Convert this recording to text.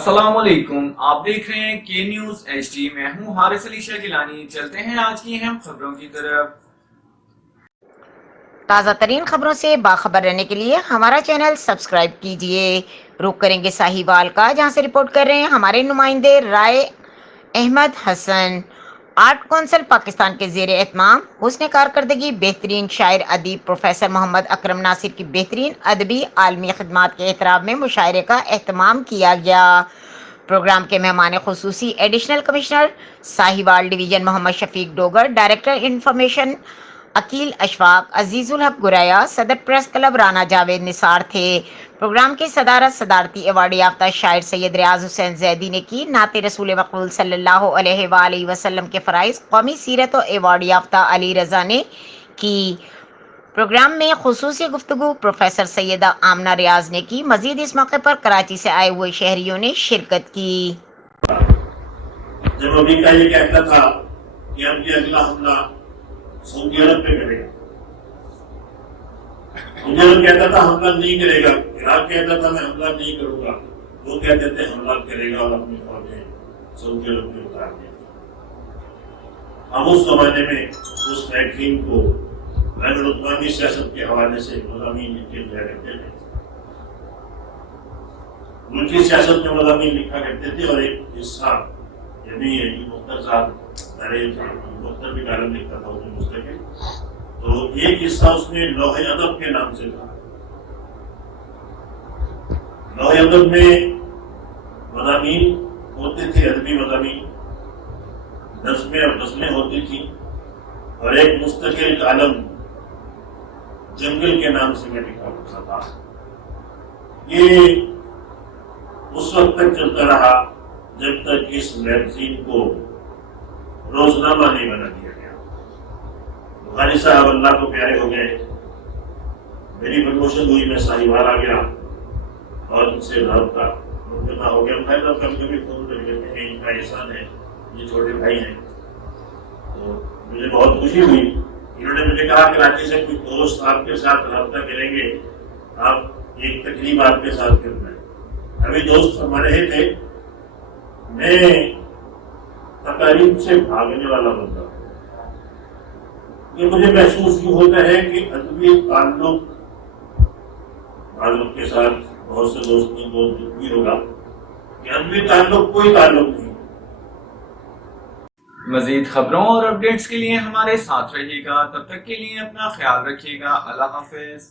السلام علیکم، آپ دیکھ رہے ہیں کے نیوز ایچ ڈی۔ میں ہوں حارث علی شاہ گیلانی۔ چلتے ہیں آج کی اہم خبروں کی طرف۔ تازہ ترین خبروں سے باخبر رہنے کے لیے ہمارا چینل سبسکرائب کیجیے۔ رخ کریں گے ساہیوال کا، جہاں سے رپورٹ کر رہے ہیں ہمارے نمائندے رائے احمد حسن۔ آرٹ کونسل پاکستان کے زیر اہتمام حسن کارکردگی بہترین شاعر ادیب پروفیسر محمد اکرم ناصر کی بہترین ادبی عالمی خدمات کے اعتراف میں مشاعرے کا اہتمام کیا گیا۔ پروگرام کے مہمان خصوصی ایڈیشنل کمشنر ساہیوال ڈویژن محمد شفیق ڈوگر، ڈائریکٹر انفارمیشن عقیل اشفاق، عزیز الحق گریا، صدر پریس کلب رانا جاوید نثار تھے۔ پروگرام کی صدارتی ایوارڈ یافتہ شاعر سید ریاض حسین زیدی نے کی۔ نعت رسول مقبول صلی اللہ علیہ وآلہ وسلم کے فرائض قومی سیرت و ایوارڈ یافتہ علی رضا نے کی۔ پروگرام میں خصوصی گفتگو پروفیسر سیدہ آمنہ ریاض نے کی۔ مزید اس موقع پر کراچی سے آئے ہوئے شہریوں نے شرکت کی۔ جب امریکہ یہ کہتا تھا کہ ہم یہ اگلا حملہ سعودی عرب پہ کرے گا، سعودی عرب کہتا تھا حملہ نہیں کرے گا، عراق کہتا تھا میں حملہ نہیں کروں گا، وہ کہتے تھے حملہ کرے گا اور اپنی فوجیں سعودی عرب میں اتار دیں گے۔ ہم اس زمانے میں اس میگزین کو بین الاقوامی سیاست کے حوالے سے مضامین لکھ کے دیا کرتے تھے، ملکی سیاست میں مضامین لکھا کرتے تھے، اور ایک حصہ یعنی مختر صاحب مختر بھی کالم لکھتا تھا اس میں مستقل، تو ایک حصہ اس میں لوح ادب کے نام سے تھا۔ لوح ادب میں مضامین ہوتے تھے، ادبی مضامین، نظمیں اور غزلیں ہوتی تھیں، اور ایک مستقل کالم جنگل کے نام سے میں لکھا ہوتا تھا۔ یہ اس وقت تک چلتا رہا جب تک اس میگزین کو روزنامہ نہیں بنا دیا گیا۔ بخاری صاحب اللہ کو پیارے ہو گئے، میری پروموشن ہوئی، میں ساہیوال آ گیا اور ان سے رابطہ منقطع ہو گیا۔ فائدہ کبھی کبھی فون کر لیتے ہیں، ان کا احسان ہے، یہ چھوٹے بھائی ہیں، تو مجھے بہت خوشی ہوئی۔ انہوں نے مجھے کہا کراچی سے کوئی دوست آپ کے ساتھ رابطہ کریں گے، آپ ایک تقریب آپ کے ساتھ کرنا ہے۔ ابھی دوست فرما رہے تھے میں تقاریب سے بھاگنے والا بندہ ہوں، یہ مجھے محسوس یوں ہوتا ہے کہ ادبی تعلق کے ساتھ بہت سے دوستوں کو بھی ہوگا کہ ادبی تعلق کوئی تعلق نہیں۔ مزید خبروں اور اپڈیٹس کے لیے ہمارے ساتھ رہیے گا، تب تک کے لیے اپنا خیال رکھیے گا۔ اللہ حافظ۔